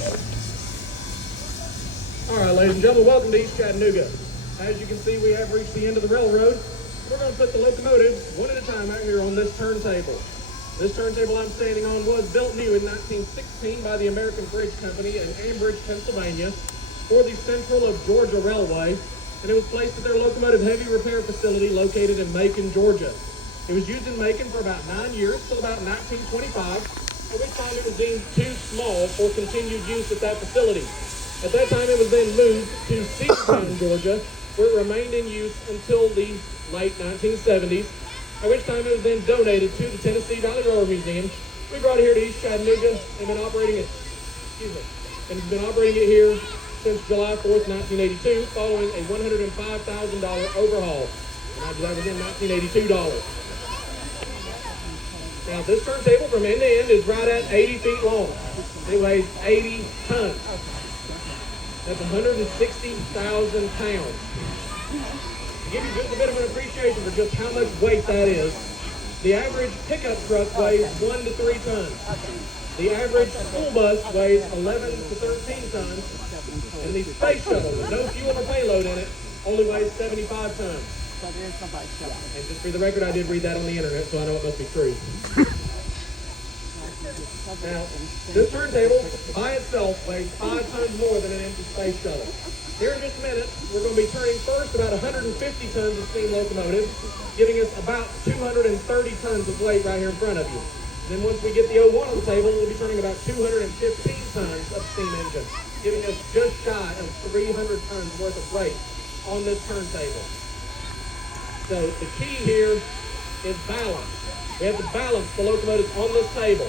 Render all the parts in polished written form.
All right, ladies and gentlemen, welcome to East Chattanooga. As you can see, we have reached the end of the railroad. We're going to put the locomotives one at a time out here on this turntable. This turntable I'm standing on was built new in 1916 by the American Bridge Company in Ambridge, Pennsylvania, for the Central of Georgia Railway, and it was placed at their locomotive heavy repair facility located in Macon, Georgia. It was used in Macon for about 9 years, till about 1925, at which time it was deemed too small for continued use at that facility. At that time, it was then moved to Cedartown, Georgia, where it remained in use until the late 1970s, at which time it was then donated to the Tennessee Valley Railroad Museum. We brought it here to East Chattanooga and been operating it, and it's been operating it here since July 4th, 1982, following a $105,000 overhaul. And that was in $1982. Now, this turntable from end to end is right at 80 feet long. It weighs 80 tons. That's 160,000 pounds. To give you just a bit of an appreciation for just how much weight that is, the average pickup truck weighs 1 to 3 tons. The average school bus weighs 11 to 13 tons. And the space shuttle, with no fuel or payload in it, only weighs 75 tons. And just for the record, I did read that on the internet, so I know it must be true. Now, this turntable by itself weighs 5 tons more than an empty space shuttle. Here in just a minute, we're going to be turning first about 150 tons of steam locomotive, giving us about 230 tons of weight right here in front of you. Then once we get the 01 on the table, we'll be turning about 215 tons of steam engine, giving us just shy of 300 tons worth of weight on this turntable. So the key here is balance. We have to balance the locomotives on this table.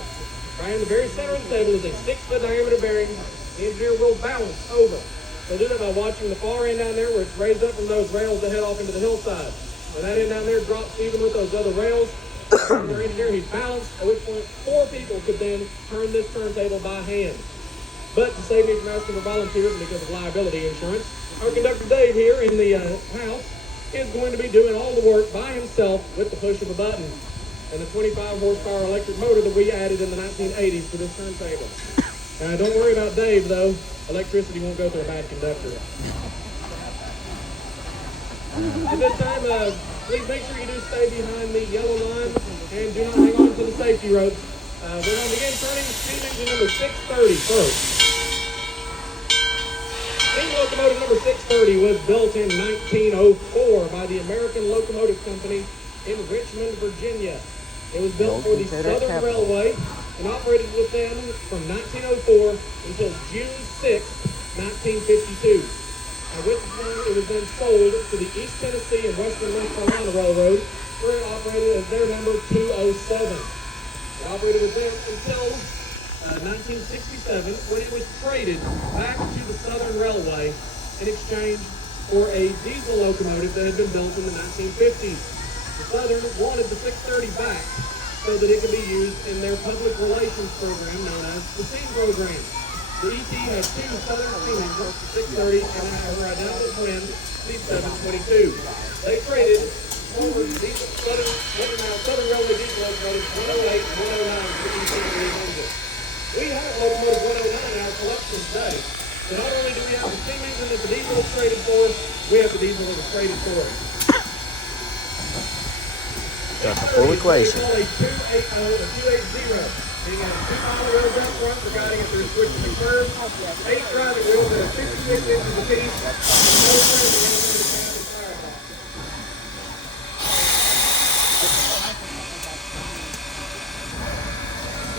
Right in the very center of the table is a 6-foot diameter bearing. The engineer will balance over. They'll do that by watching the far end down there where it's raised up from those rails that head off into the hillside. When that end down there drops even with those other rails, the engineer, he's balanced, at which point 4 people could then turn this turntable by hand. But to save me from asking for volunteers because of liability insurance, our conductor Dave here in the house is going to be doing all the work by himself with the push of a button and the 25 horsepower electric motor that we added in the 1980s to this turntable. Don't worry about Dave though, electricity won't go through a bad conductor. At this time, please make sure you do stay behind the yellow line and do not hang on to the safety ropes. We're going to begin turning steam engine number 630 first. Steam locomotive number 630 was built in 1904 by the American Locomotive Company in Richmond, Virginia. It was built for the Southern Railway and operated with them from 1904 until June 6, 1952. At which time it was then sold to the East Tennessee and Western North Carolina Railroad, where it operated as their number 207. It operated with them until 1967, when it was traded back to the Southern Railway in exchange for a diesel locomotive that had been built in the 1950s. The Southern wanted the 630 back so that it could be used in their public relations program known as the SEAM program. The ET has 2 Southern steam engines, the 630 and her identical twin, the 722. They traded over the Southern Railway diesel locomotives 108 and 109 for the ET engine. We have locomotive 109 in our collection today. So not only do we have the steam engine that the diesel was traded for, we have the diesel that was traded for it. Got the full equation. A 280 or 280. Being a 2-mile rail up front for guiding it through switches and curves. 8 driving wheels that are 56 inches apiece.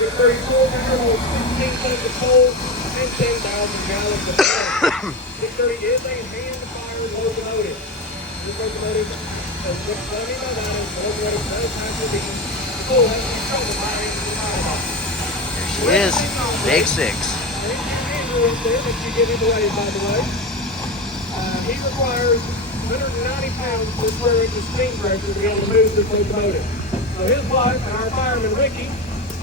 The 34 can hold 16 tons of coal and 10,000 gallons of gas. 630 is a hand-fired locomotive. This locomotive, what I mean by that is the locomotive does have to be full, has to be covered by a There she is, Big 6. Andrew said that you get him away, by the way. He requires 190 pounds per square inch of steam pressure to be able to move this locomotive. So his wife, our fireman Ricky,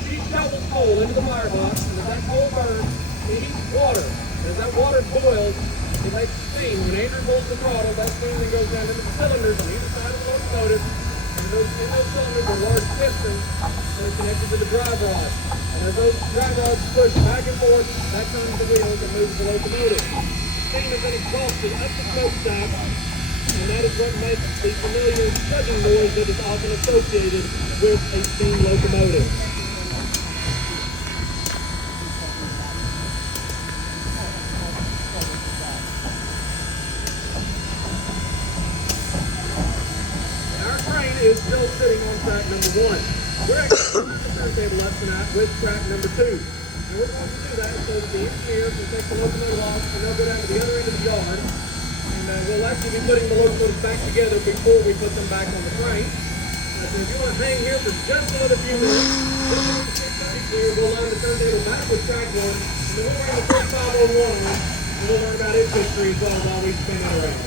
she shovels coal into the firebox, and as that coal burns, it heats water. As that water boils, it makes steam. When Andrew pulls the throttle, that steam then goes down into the cylinders on either side of the locomotive. And in those cylinders are large pistons that are connected to the drive rod. As And as those drive rods push back and forth, that turns the wheels and moves the locomotive. Steam is then exhausted up the smokestack, and that is what makes the familiar chugging noise that is often associated with a steam locomotive. Our train is still sitting on track number 1. We're actually going to turntable up tonight with track number 2. And we're going to do that so that the engineers will take the locomotive off and they'll go down to the other end of the yard. And we'll actually be putting the locomotives back together before we put them back on the train. So if you want to hang here for just another few minutes, we'll line the turntable back with track 1. And then we'll bring the 4501 on and we'll learn about its history as well while we spin it around.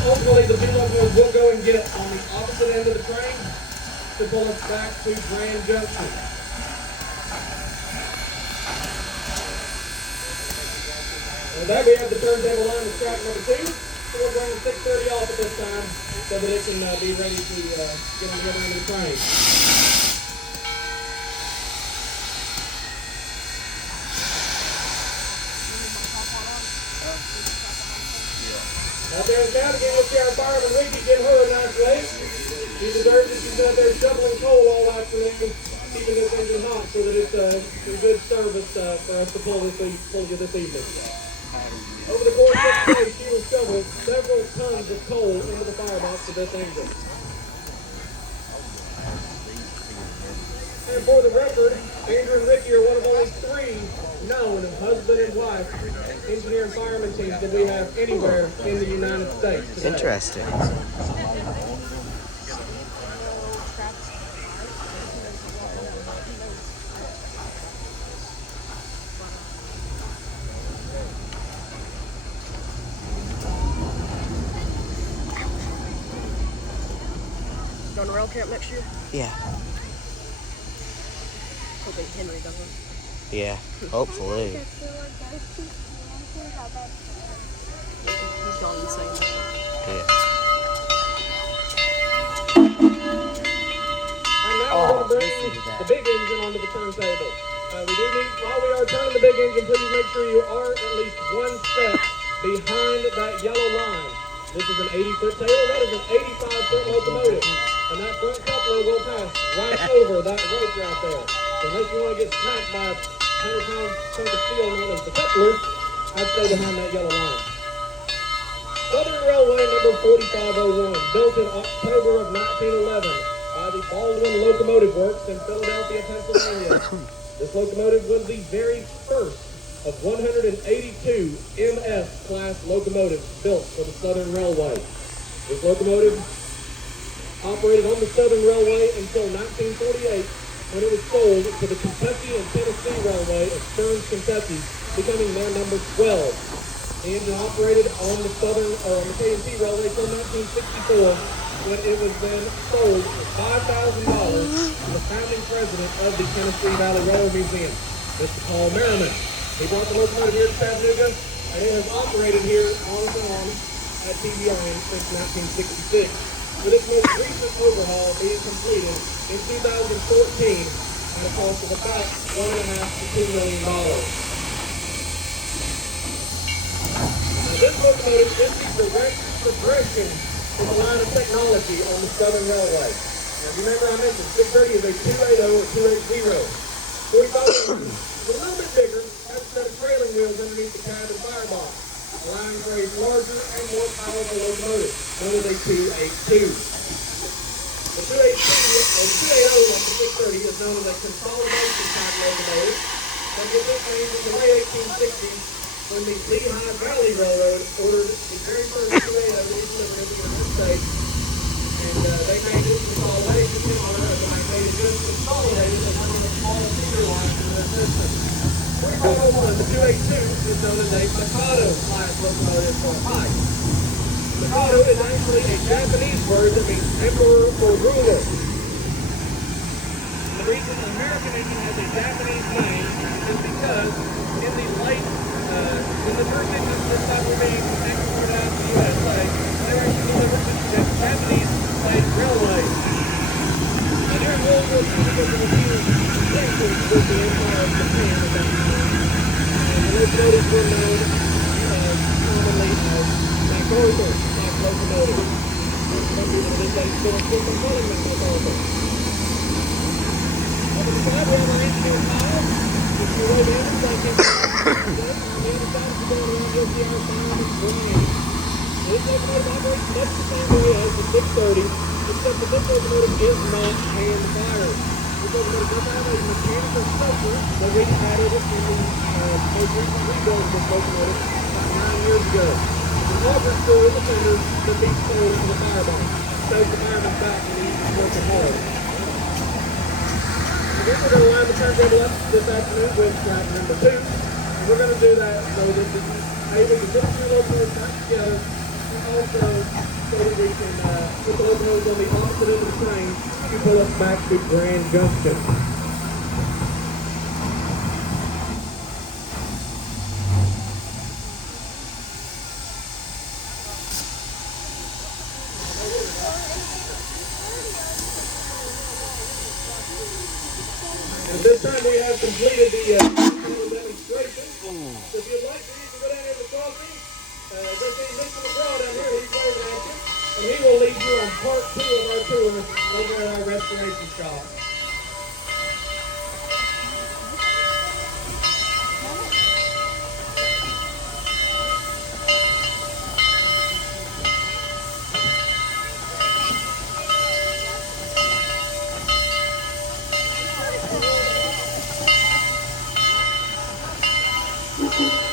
Hopefully the two locomotives will go and get on the opposite end of the train to pull us back to Grand Junction. And that we have the turntable line to track number 2. So we'll bring the 630 off at this time so that it can be ready to get on the other end of the train. Out there in town again, you'll see our fireman Ricky give her a nice wave. She deserves it. She's out there shoveling coal all afternoon, keeping this engine hot so that it's a good service for us to pull you this evening. Over the course of the day, she will shovel several tons of coal into the firebox of this engine. And for the record, Andrew and Ricky are one of only 3 known husband and wife engineer and fireman teams that we have anywhere in the United States today. Interesting. Going to rail camp next year? Yeah. Hoping Henry doesn't. Yeah. Hopefully. He's gone insane. Yeah. And now we're going to bring the big engine onto the turntable. We do need, while we are turning the big engine, please make sure you are at least 1 step behind that yellow line. This is an 80-foot tail. That is an 85-foot locomotive. And that front coupler will pass right over that rope right there. So unless you want to get smacked by a 100-pound chunk of steel known as the coupler, I'd stay behind that yellow line. Southern Railway number 4501, built in October of 1911 by the Baldwin Locomotive Works in Philadelphia, Pennsylvania. This locomotive was the very first of 182 MS class locomotives built for the Southern Railway. This locomotive operated on the Southern Railway until 1948 when it was sold to the Kentucky and Tennessee Railway of Stearns, Kentucky, becoming their number 12. The engine operated on the K&T Railway until 1964 when it was then sold for $5,000 to the founding president of the Tennessee Valley Railroad Museum, Mr. Paul Merriman. He brought the locomotive here to Chattanooga, and it has operated here on and on at TBRN since 1966. With its most recent overhaul being completed in 2014 at a cost of about $1.5 to $2 million. Now, this locomotive is the direct progression in the line of technology on the Southern Railway. Now, if you remember I mentioned 630 is a 280 or 280. 45 is a little bit bigger, has a set of trailing wheels underneath the cabin firebox, allowing for a larger and more powerful locomotive, known as a 282. The 280 like the 630 is known as a consolidation type locomotive, and it was named in the late 1860s when the Lehigh Valley Railroad ordered the very first 280 to be delivered into the United States, and they named it consolidation in honor of the fact they had just consolidated as one of the small feeder lines in their system. 4501, the 282 is known as a Mikado class locomotive for height. Mikado is actually a Japanese word that means emperor or ruler. The reason the American engine has a Japanese name is because in the late, when the first engines this time were being exported out to the USA, they were actually delivered to the Japanese slave railways. Now during World War II, because the locomotives were known commonly as MacArthur type locomotives. Some people to this day still insist on calling them MacArthur. On the side, we have our engineer file. If you wave in, it's like it's on the other side, if you're going around, you'll see our fireman's brand. This locomotive operates much the same way as the 630, except that this locomotive is not hand-fired. This locomotive does have a mechanical stopper that we added in the most recent rebuild of this locomotive about 9 years ago. It's an offer for the fenders that be sold in the firebox. Saves the fireman back when he's working hard. Again, we're going to line the turntable up this afternoon with track number 2. And we're going to do that so that this is able to put the two locomotives back together, and also so that we can put the locomotives on the opposite end of the train to pull us back to Grand Junction. At this time, we have completed the demonstration. So if you'd like to, you can go down here to the crossing. Go see Mr. McGraw down here. He's waving at you. And he will lead you on part 2 of our tour over at our restoration shop. Thank you.